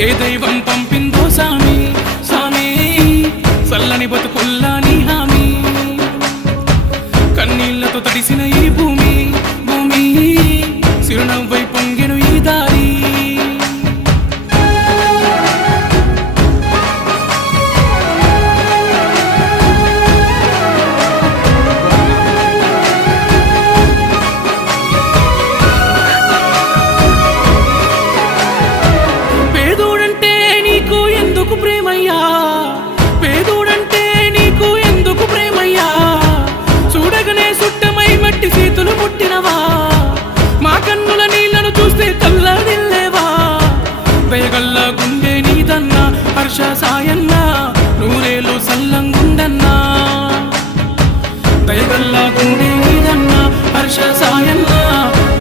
ఏ దైవం పంపిందో సామి సామి చల్లని బతుకుల్లాని హామీ. కన్నీళ్ళతో తడిసిన ఈ భూమి పగల్ల గుండె నీదన్నా హర్ష సాయన్నా నూరేలు సల్లంగుండన్నా. దయగల్లా